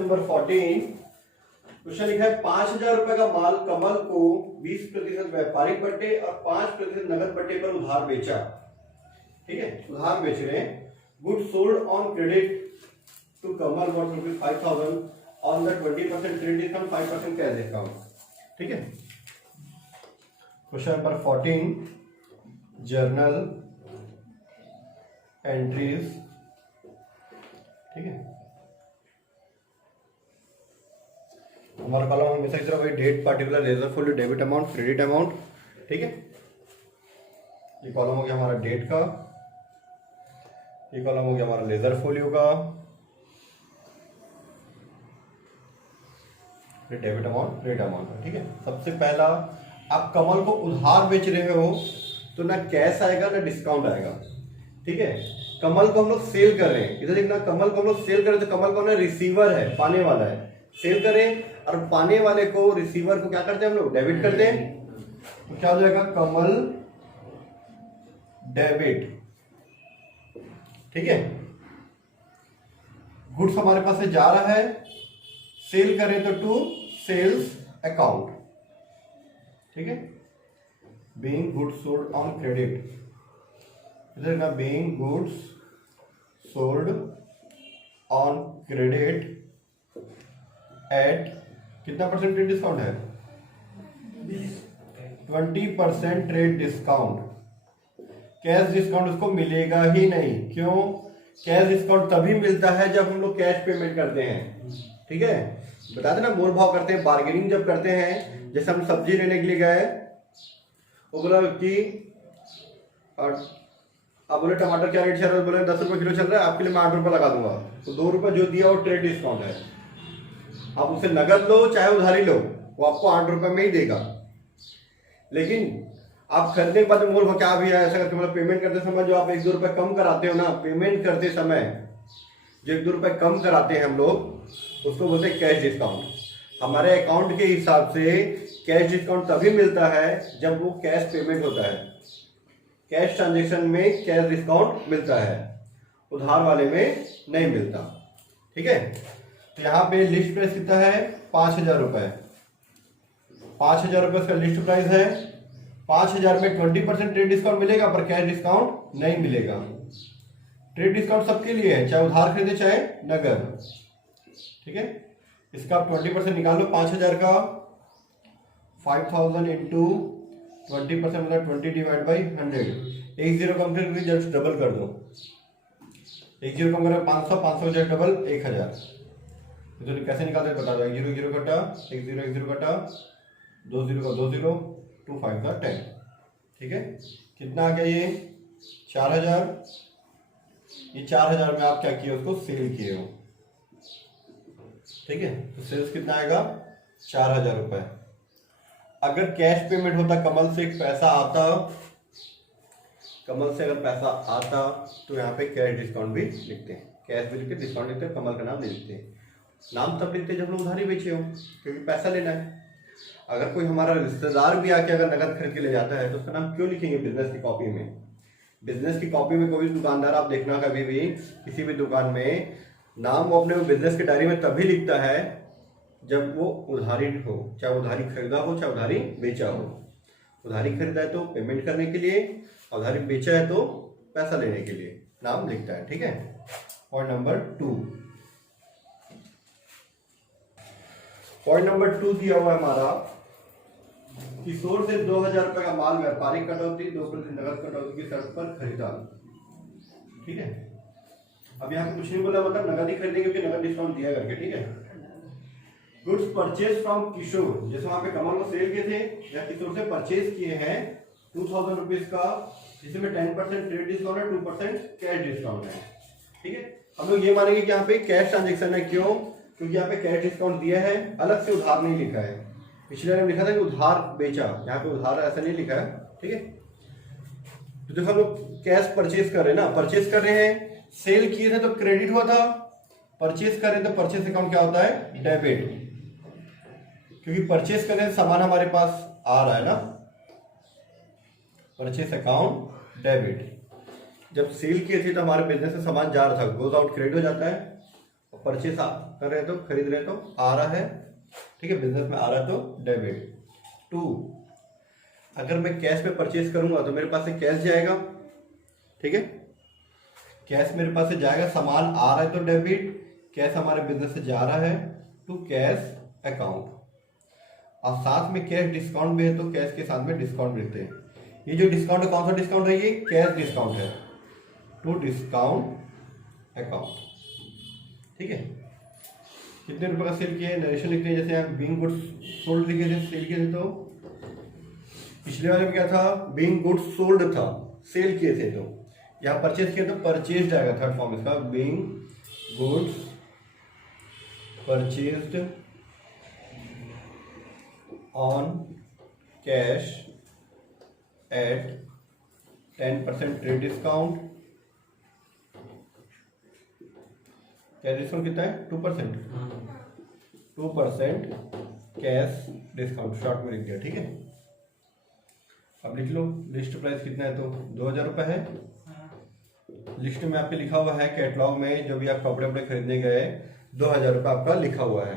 Number 14 question लिखा है 5,000 रुपए का माल कमल को 20% व्यापारिक बट्टे और 5% नगद बट्टे पर उधार बेचा। ठीक है, उधार बेच रहे हैं। Good sold on credit to Kamal worth ₹5,000 on the 20% credit discount 5% cash discount. ठीक है, क्वेश्चन नंबर 14 जर्नल एंट्रीज। ठीक है, हमारा कॉलम हमेशा की तरह वही date, particular, ledger folio, debit amount, credit amount. ठीक है, ये कॉलम हो गया हमारा डेट का, ये कॉलम हो गया हमारा लेजर फोलियो का, डेबिट अमाउंट, क्रेडिट अमाउंट का। ठीक है, सबसे पहला आप कमल को उधार बेच रहे हो तो ना कैश आएगा ना डिस्काउंट आएगा। ठीक है, कमल को हम लोग सेल कर रहे हैं, इधर देखना, कमल को हम लोग सेल कर रहे हैं तो कमल को ना रिसीवर है, पाने वाला है, सेल करें और पाने वाले को, रिसीवर को क्या करते हैं हम लोग, डेबिट करते हैं। तो क्या हो जाएगा, कमल डेबिट। ठीक है, गुड्स हमारे पास से जा रहा है, सेल करें तो टू सेल्स अकाउंट। ठीक है, being goods sold on credit, इधर ना being goods sold on credit at कितना परसेंट ट्रेड डिस्काउंट है, 20% ट्रेड डिस्काउंट। कैश डिस्काउंट उसको मिलेगा ही नहीं। क्यों? कैश डिस्काउंट तभी मिलता है जब हम लोग कैश पेमेंट करते हैं। ठीक है, बताते ना, मोल भाव करते हैं, बार्गेनिंग जब करते हैं, जैसे हम सब्जी लेने के लिए गए, वो बोला व्यक्ति, और आप बोले टमाटर क्या रेट चल रहा है, बोले 10 रुपये किलो चल रहा है, आपके लिए मैं 8 रुपये लगा दूंगा, तो 2 रुपये जो दिया वो ट्रेड डिस्काउंट है। आप उसे नगद लो चाहे उधारी लो, वो आपको 8 रुपये में ही देगा। लेकिन आप खरीदने के बाद मोल भाव क्या भी है, ऐसा करके मतलब पेमेंट करते समय जो आप 1-2 रुपये कम कराते हो ना, पेमेंट करते समय जो 1-2 रुपये कम कराते हैं हम लोग, उसको बोलते हैं कैश डिस्काउंट। हमारे अकाउंट के हिसाब से कैश डिस्काउंट तभी मिलता है जब वो कैश पेमेंट होता है। कैश ट्रांजेक्शन में कैश डिस्काउंट मिलता है, उधार वाले में नहीं मिलता। ठीक है, तो यहाँ पे लिस्ट प्राइस कितना है, 5,000 रुपये। 5,000 रुपये इसका लिस्ट प्राइस है। 5,000 में 20% ट्रेड डिस्काउंट मिलेगा पर कैश डिस्काउंट नहीं मिलेगा। ट्रेड डिस्काउंट सबके लिए है, चाहे उधार खरीदे चाहे नगद। ठीक है, इसका आप 20% निकाल लो। 5,000 का 5,000 इंटू 20% मतलब 20 डिवाइड बाई 100। एक जीरो कम करके जस्ट डबल कर दो, एक जीरो कम करें 500, 500 जस्ट डबल 1,000। तो कैसे निकालते बता दो, 1 जीरो 1 जीरो कटा, 1 जीरो 1 जीरो कटा, 2 जीरो का 2 जीरो, 2 5 का 10। ठीक है, कितना आ गया ये 4,000। ये 4,000 में आप क्या किए, उसको सेल किए हो। ठीक है, तो सेल्स कितना आएगा, 4,000 रुपये। अगर कैश पेमेंट होता, कमल से पैसा आता, कमल से अगर पैसा आता तो यहाँ पे कैश डिस्काउंट भी लिखते हैं, कैश भी लिखते, डिस्काउंट लिखते हैं, कमल का नाम नहीं लिखते। नाम तब लिखते जब लोग उधारी बेचे हो, क्योंकि पैसा लेना है। अगर कोई हमारा रिश्तेदार भी आके अगर नगद खरीद के ले जाता है तो उसका नाम क्यों लिखेंगे बिजनेस की कॉपी में। बिजनेस की कॉपी में कोई दुकानदार आप देखना कभी भी किसी भी दुकान में नाम वो अपने बिजनेस की डायरी में तभी लिखता है जब वो उधारी हो, चाहे उधारी खरीदा हो चाहे उधारी बेचा हो। उधारी खरीदा है तो पेमेंट करने के लिए, उधारी बेचा है तो पैसा लेने के लिए नाम लिखता है। ठीक है, पॉइंट नंबर 2। पॉइंट नंबर 2 दिया हुआ है हमारा, किशोर से 2,000 रुपए का माल व्यापारिक कटौती 2% नगद कटौती की शर्त पर खरीदा। ठीक है, अब यहाँ पे कुछ नहीं बोला, मतलब नगद ही खरीदेंगे क्योंकि नगद डिस्काउंट दिया करके। ठीक है, गुड्स परचेज फ्रॉम किशोर, जैसे वहां पे कमल को सेल किए थे या किशोर से परचेज किए हैं 2,000 रुपीज का, जिसमें 10% ट्रेड डिस्काउंट है, 2% कैश डिस्काउंट है। ठीक है, हम लोग ये मानेंगे कि यहाँ पे कैश ट्रांजेक्शन है। क्यों? क्योंकि यहाँ पे कैश डिस्काउंट दिया है, अलग से उधार नहीं लिखा है। पिछले बार लिखा था कि उधार बेचा, यहाँ पे उधार ऐसा नहीं लिखा है। ठीक है, तो देखो हम लोग कैश परचेज कर रहे हैं ना, परचेज कर रहे हैं, सेल किए थे तो क्रेडिट हुआ था, परचेज कर रहे थे तो परचेज अकाउंट क्या होता है, डेबिट। क्योंकि परचेज कर रहे हैं, सामान हमारे पास आ रहा है ना, परचेज अकाउंट डेबिट। जब सेल किए थे तो हमारे बिजनेस से सामान जा रहा था, गोज आउट क्रेडिट हो जाता है, और परचेज कर रहे तो खरीद रहे तो आ रहा है, ठीक है, बिजनेस में आ रहा है तो डेबिट। 2, अगर मैं कैश में परचेज करूंगा तो मेरे पास से कैश जाएगा, ठीक है, कैश मेरे पास से जाएगा, सामान आ रहा है तो डेबिट, कैश हमारे बिजनेस से जा रहा है टू कैश अकाउंट। और साथ में कैश डिस्काउंट भी है तो कैश के साथ में डिस्काउंट मिलते हैं। ये जो डिस्काउंट है कौन सा डिस्काउंट है, ये कैश डिस्काउंट है टू डिस्काउंट अकाउंट, ठीक है। कितने रुपए का सेल किया है, नरेशन लिखते हैं, जैसे आप बीइंग गुड्स सोल्ड लिखे थे, सेल किए थे, तो पिछले वाले में क्या था, बीइंग गुड्स सोल्ड था, सेल किए थे, तो यहाँ परचेज किया तो परचेज आएगा, थर्ड फॉर्म इसका, being goods purchased on cash at 10% trade discount. Cash discount कितना है, 2%, 2% कैश डिस्काउंट, शॉर्ट में लिख दिया, ठीक है। अब लिख लो लिस्ट प्राइस कितना है, तो 2000 रुपये है। लिस्ट में आपके लिखा हुआ है, कैटलॉग में जो भी आप कपड़े वपड़े खरीदने गए 2000 रुपये आपका लिखा हुआ है,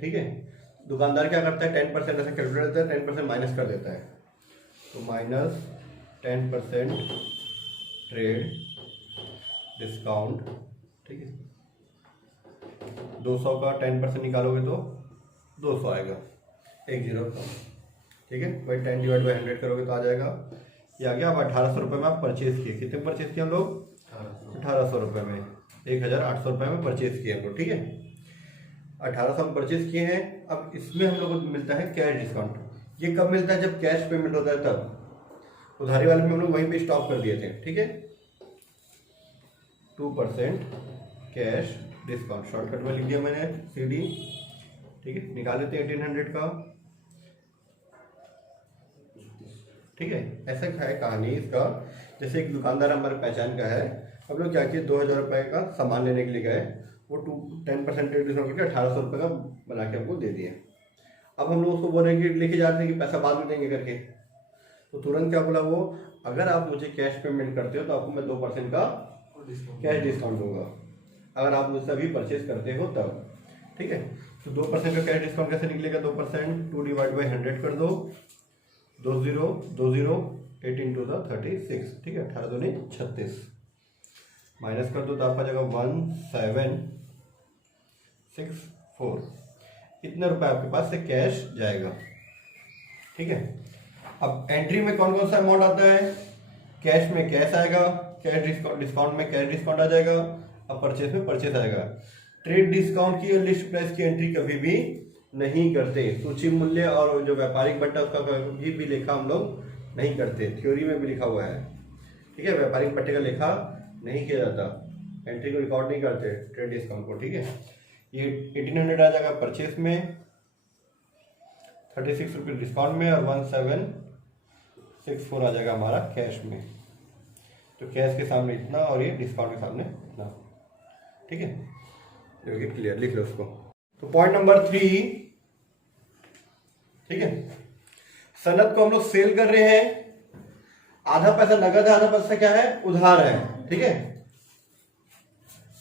ठीक है। दुकानदार क्या करता है, 10% ऐसे कैलकुलेट करता है, 10% माइनस कर देता है, तो माइनस 10% ट्रेड डिस्काउंट, ठीक है। 200 का 10% निकालोगे तो 200 आएगा, 10 का, ठीक है। भाई 10 डिवाइड बाई 100 करोगे तो आ जाएगा, ये आ गया। अब 1800 रुपये में आप परचेज किए, कितने परचेज किए हम लोग, 1800 रुपये में, 1800 रुपये में परचेज किए हम लोग, ठीक है। 1800 में परचेज किए हैं। अब इसमें हम लोग को मिलता है कैश डिस्काउंट। ये कब मिलता है, जब कैश पेमेंट होता है तब। उधारी वाले में हम लोग वहीं पे स्टॉप कर दिए थे, ठीक है। 2% कैश डिस्काउंट, शॉर्टकट में लिख दिया मैंने, CD, ठीक है। निकाल लेते हैं 1800 का, ठीक है। ऐसा है कहानी इसका। जैसे एक दुकानदार हमारे पहचान का है, हम लोग क्या किए, 2000 रुपये का सामान लेने के लिए गए, वो 10% डिस्काउंट करके 1800 रुपये का बना के हमको दे दिए। अब हम लोग उसको बोल रहे हैं कि लेके जाते हैं कि पैसा बाद में देंगे करके, तो तुरंत क्या बोला वो, अगर आप मुझे कैश पेमेंट करते हो तो आपको मैं 2% का कैश डिस्काउंट दूंगा, अगर आप मुझसे अभी परचेज करते हो तब, ठीक है। तो 2% का कैश डिस्काउंट कैसे निकलेगा, 2%, 2 डिवाइड बाई 100 कर दो, 20 8 इंटू 36, ठीक है। 18 दूनी 36, माइनस कर दो तो आपका जगह 1764। इतने रुपए आपके पास से कैश जाएगा, ठीक है। अब एंट्री में कौन कौन सा अमाउंट आता है, कैश में कैश आएगा, कैश डिस्काउंट में कैश डिस्काउंट आ जाएगा, अब परचेज में परचेज आएगा। ट्रेड डिस्काउंट की और लिस्ट प्राइस की एंट्री कभी भी नहीं करते। सूची मूल्य और जो व्यापारिक बट्टा उसका कभी भी लेखा हम लोग नहीं करते, थ्योरी में भी लिखा हुआ है, ठीक है। व्यापारिक बट्टे का लेखा नहीं किया जाता, एंट्री को रिकॉर्ड नहीं करते ट्रेड डिस्काउंट को, ठीक है। ये 1800 आ जाएगा परचेज में, 36 रुपये डिस्काउंट में, और 1764 आ जाएगा हमारा कैश में। तो कैश के सामने इतना और ये डिस्काउंट के सामने इतना, ठीक है। देखिए क्लियर, लिख लो उसको। तो पॉइंट नंबर 3, ठीक है, सनद को हम लोग सेल कर रहे हैं, आधा पैसा नगद है, आधा पैसा क्या है, उधार है, ठीक है।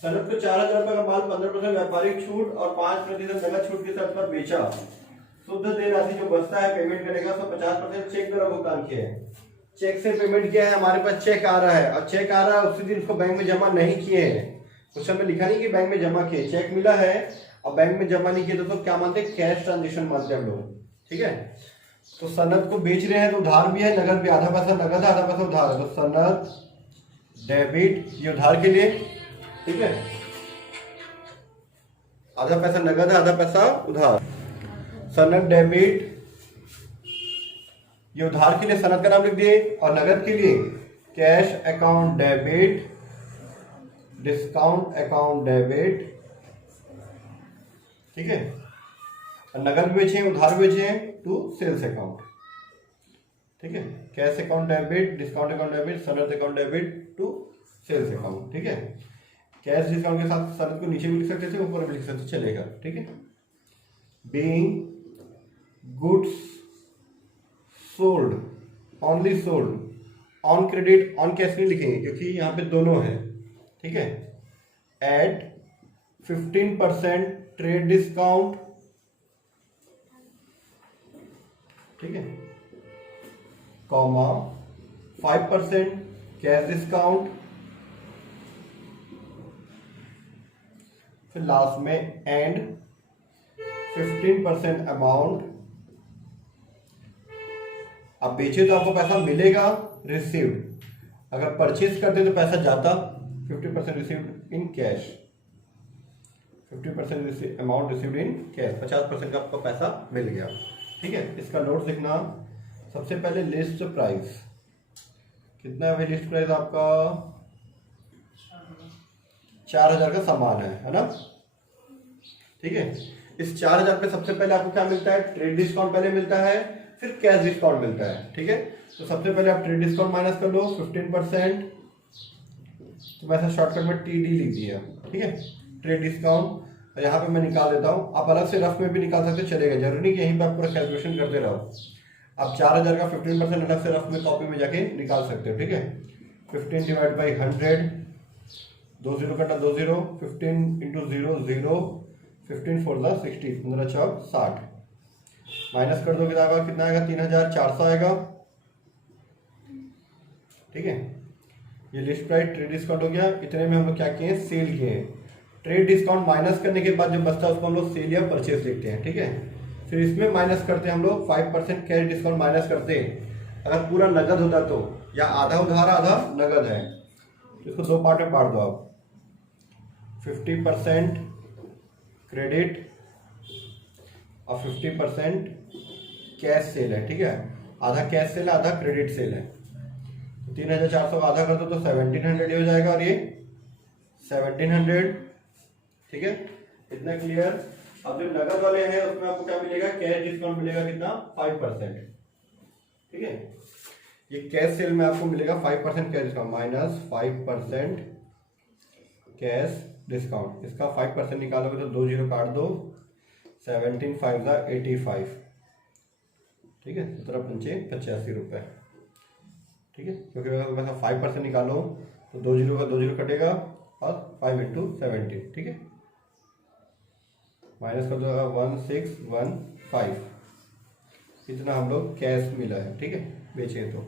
सनद को 4000 रुपये का माल 15% व्यापारिक छूट और 5% नगद छूट के साथ पर बेचा। शुद्ध देय राशि जो बचता है पेमेंट करेगा, उसको 50% चेक द्वारा भुगतान किया है। चेक से पेमेंट किया है, हमारे पास चेक आ रहा है, और चेक आ रहा है उसी दिन उसको बैंक में जमा नहीं किए हैं, उस समय लिखा नहीं कि बैंक में जमा किए, चेक मिला है और बैंक में जमा नहीं किए, तो क्या मानते हैं, कैश ट्रांजेक्शन मानते हैं हम लोग, ठीक है। तो सनद को बेच रहे हैं तो उधार भी है, नगद भी, आधा पैसा नगद है, आधा पैसा उधार है, तो सनद डेबिट, ये उधार के लिए, ठीक है। आधा पैसा नगद है, आधा पैसा उधार, सनद डेबिट, ये उधार के लिए सनद का नाम लिख दिए, और नगद के लिए cash account debit, discount account debit, ठीक है। नगद बेचे, उधार बेचे टू सेल्स अकाउंट, ठीक है। Cash account debit, discount account debit, सनद account debit to sales account, ठीक है। कैश डिस्काउंट के साथ सनद को नीचे भी लिख सकते थे, ऊपर भी लिख सकते, चलेगा, ठीक है। Being goods sold, only sold, on credit, on cash नहीं लिखेंगे क्योंकि यहाँ पे दोनों है, ठीक है। एट 15% ट्रेड डिस्काउंट, ठीक है, कॉमा 5% कैश डिस्काउंट, फिर लास्ट में एंड 15% अमाउंट। अब बेचे तो आपको पैसा मिलेगा रिसीव्ड, अगर परचेज करते तो पैसा जाता 50% received in cash, 50% amount received in cash, 50% का आपको पैसा मिल गया। ठीक है, इसका नोट लिखना। सबसे पहले लिस्ट प्राइस कितना है भाई? लिस्ट प्राइस आपका 4000 का सामान है ना? ठीक है, इस 4000 पे सबसे पहले आपको क्या मिलता है? ट्रेड डिस्काउंट पहले मिलता है, फिर कैश डिस्काउंट मिलता है। ठीक है, तो सबसे पहले आप ट्रेड डिस्काउंट माइनस कर लो 15%, तो मैं ऐसा शॉर्टकट में TD लिख दिया। ठीक है, ट्रेड डिस्काउंट, और यहाँ पे मैं निकाल देता हूँ। आप अलग से रफ में भी निकाल सकते, चलेगा, जरूरी नहीं कि यहीं पे आप पूरा कैलकुलेशन करते रहो। आप 4000 का 15% अलग से रफ में कॉपी में जाके निकाल सकते हो। ठीक है, 15 डिवाइड बाई 100, 2 0 कटा 2 0, 15 इंटू 0 0, 15 4 60, 15 चौक 60, माइनस कर दोगे तो कितना आएगा? 3400 आएगा। ठीक है, ये लिस्ट प्राइस ट्रेड डिस्काउंट हो गया। इतने में हम लोग क्या किए? सेल किए। ट्रेड डिस्काउंट माइनस करने के बाद जो बचता है उसको हम लोग सेल या परचेज लिखते हैं। ठीक है, फिर इसमें माइनस करते हैं हम लोग 5% कैश डिस्काउंट माइनस करते हैं। अगर पूरा नगद होता तो, या आधा उधार आधा नगद है, तो इसको दो पार्ट में बांट दो आप। 50% क्रेडिट और 50% कैश सेल है। ठीक है, आधा कैश सेल है, आधा क्रेडिट सेल है। 3400 का आधा कर दो तो 1700 हो जाएगा, और ये 1700। ठीक है, इतना क्लियर। अब जो नगद वाले हैं उसमें आपको क्या मिलेगा? कैश डिस्काउंट मिलेगा कितना? 5%। ठीक है, ये कैश सेल में आपको मिलेगा 5% cash discount minus 5% cash discount. इसका 5% निकालोगे तो 2 0 काट दो, 17 5 85। ठीक है, 17 पंचे 85 रुपये। ठीक है, क्योंकि अगर 5% निकालो तो 2 0 का 2 0 कटेगा, और 5 इंटू 17। ठीक है, माइनस कर दो 1615। इतना हम लोग कैश मिला है। ठीक है, बेचे तो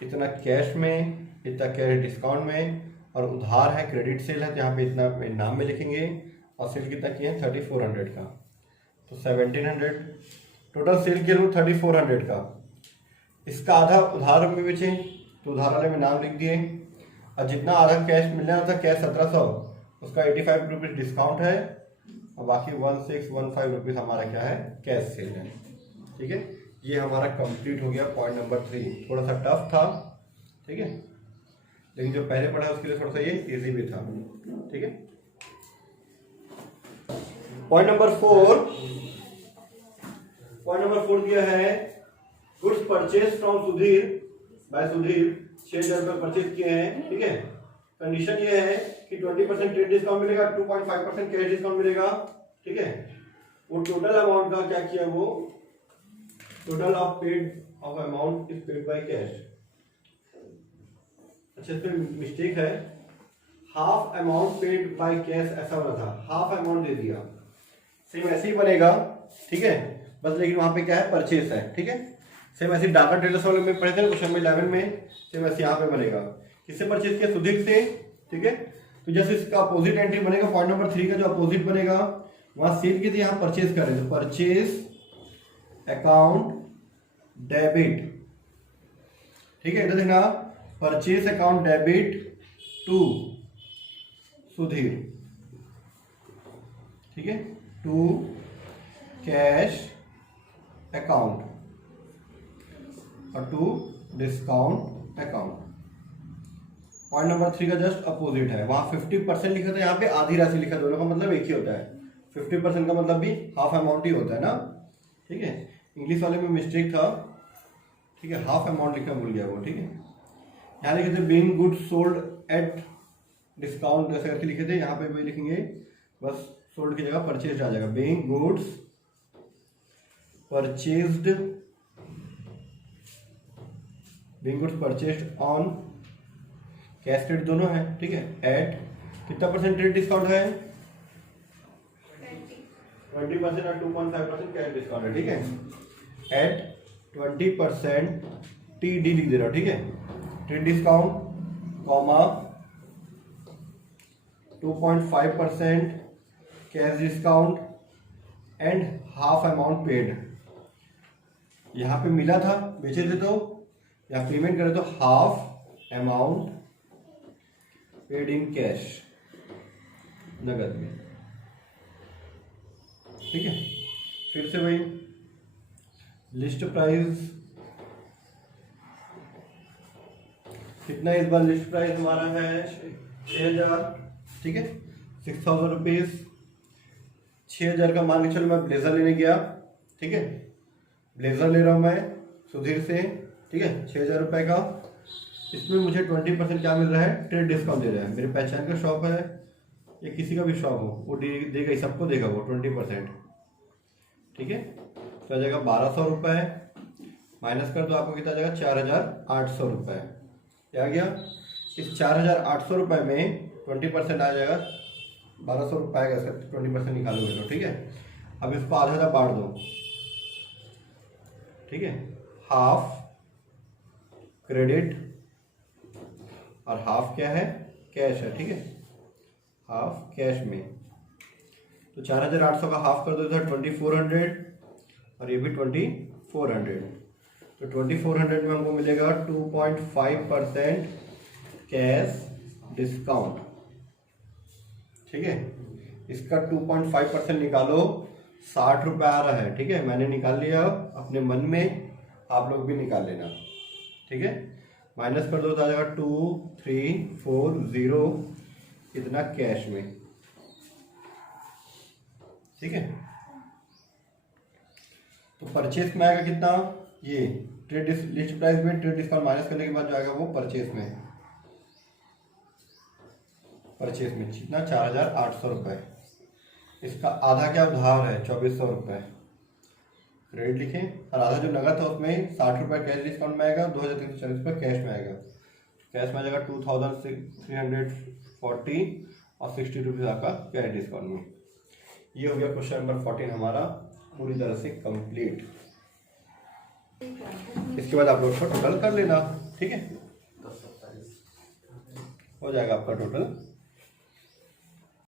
इतना कैश में, इतना कैश डिस्काउंट में, और उधार है क्रेडिट सेल है तो यहाँ पे इतना नाम में लिखेंगे। और सेल कितना किए हैं? 3400 का, तो 1700 टोटल सेल किया 3400 का। इसका आधा उधार में बेचे तो उधार वाले में नाम लिख दिए, और जितना आधा कैश मिलना था कैश 1700, उसका 85 रुपीज़ डिस्काउंट है, और बाकी 1615 रुपीज़ हमारा क्या है? कैश सेल है। ठीक है, ये हमारा कंप्लीट हो गया पॉइंट नंबर 3। थोड़ा सा टफ था, ठीक है, लेकिन जो पहले पढ़ा उसके लिए थोड़ा सा ये इजी भी था। ठीक है, पॉइंट नंबर 4, पॉइंट नंबर 4 दिया है goods purchase from Sudhir by Sudhir, 6000 रुपये परचेज किए हैं। ठीक है, कंडीशन ये है कि 20% ट्रेड डिस्काउंट मिलेगा, 2.5% कैश डिस्काउंट मिलेगा। ठीक है, वो टोटल अमाउंट का क्या किया? वो total of paid of amount is paid by cash. अच्छा, इसमें मिस्टेक है, half amount paid by cash ऐसा होना था, हाफ अमाउंट दे दिया। सेम ऐसे ही बनेगा। ठीक है, बस लेकिन वहां पे क्या है? परचेस है। ठीक है, सेम ऐसे डाटा ट्रेडर्स वाले में पढ़े थे क्वेश्चन में 11 में, सेम ऐसे यहाँ पे बनेगा। किससे परचेज किया? सुधीर से। ठीक है, तो जैसे इसका अपोजिट एंट्री बनेगा, पॉइंट नंबर 3 का जो अपोजिट बनेगा, वहां सेल की थी, यहाँ परचेज करें तो परचेज अकाउंट डेबिट। ठीक है, इधर देखना, purchase account debit to Sudhir. ठीक है, टू कैश अकाउंट और to discount account. Point number 3 का जस्ट अपोजिट है, वहां 50% लिखा था, यहाँ पे आधी राशि लिखा, दोनों का मतलब एक ही होता है। 50% का मतलब भी हाफ अमाउंट ही होता है ना। ठीक है, इंग्लिश वाले में मिस्टेक था। ठीक है, हाफ अमाउंट लिखना भूल गया वो। ठीक है, यहाँ लिखे थे being goods sold at discount जैसे करके लिखे थे, यहाँ पे भी लिखेंगे, बस सोल्ड की जगह परचेज आ जाएगा। Being goods purchased, being goods purchased on cash credit दोनों है। ठीक है, एट कितना परसेंट ट्रेड डिस्काउंट है? 20% और 2.5% कैश डिस्काउंट है, ठीक है। एट 20% TD लिख दे रहा हूँ, ठीक है, trade discount comma 2.5% cash discount and half amount paid. यहाँ पे मिला था, बेचे थे तो या पेमेंट करे तो half amount paid in cash, नगद में, ठीक है। फिर से वही लिस्ट प्राइस कितना, इस बार लिस्ट प्राइस हमारा है 6,000, ठीक है, 6,000 रुपीज। 6,000 का मान के चलो मैं ब्लेजर लेने गया, ठीक है, ब्लेजर ले रहा हूँ मैं सुधीर से, ठीक है, 6,000 रुपये का। इसमें मुझे 20% क्या मिल रहा है, ट्रेड डिस्काउंट दे रहा है। मेरे पहचान का शॉप है या किसी का भी शॉप हो, वो देगा ही, सबको देगा वो 20%, ठीक है। तो आ जाएगा 1,200 रुपये, माइनस कर दो, आपको कितना आ जाएगा 4,800 रुपये। क्या आ गया, इस 4,800 रुपये में 20% आ जाएगा, 1,200 रुपये आएगा, इसका 20% निकालोगे तो, ठीक है। अब इसको आधा आधा बांट दो, ठीक है, हाफ क्रेडिट और हाफ क्या है, कैश है, ठीक है, हाफ कैश में। तो 4,800 का हाफ कर दो इधर 2,400 और ये भी 2,400, तो 2,400 में हमको मिलेगा 2.5% कैश डिस्काउंट, ठीक है। इसका 2.5% निकालो, 60 रुपये आ रहा है, ठीक है, मैंने निकाल लिया अपने मन में, आप लोग भी निकाल लेना, ठीक है। माइनस कर दो तो आ जाएगा 2,340 इतना कैश में, ठीक है। तो परचेस में आएगा कितना, ये ट्रेड लिस्ट प्राइस में ट्रेड डिस्काउंट माइनस करने के बाद जो आएगा वो परचेस में, कितना 4,800 रुपये। इसका आधा क्या उधार है, 2,400 रुपये क्रेडिट लिखे, और आधा जो नगद था उसमें 60 रुपये कैश डिस्काउंट में आएगा, 2,340 रुपये कैश में आएगा। कैश में आ जाएगा 2,340 और 60 रुपीज़ आपका कैश डिस्काउंट में। ये हो गया क्वेश्चन नंबर 14 हमारा पूरी तरह से कंप्लीट। इसके बाद आप लोग टोटल कर लेना, ठीक है, हो जाएगा आपका टोटल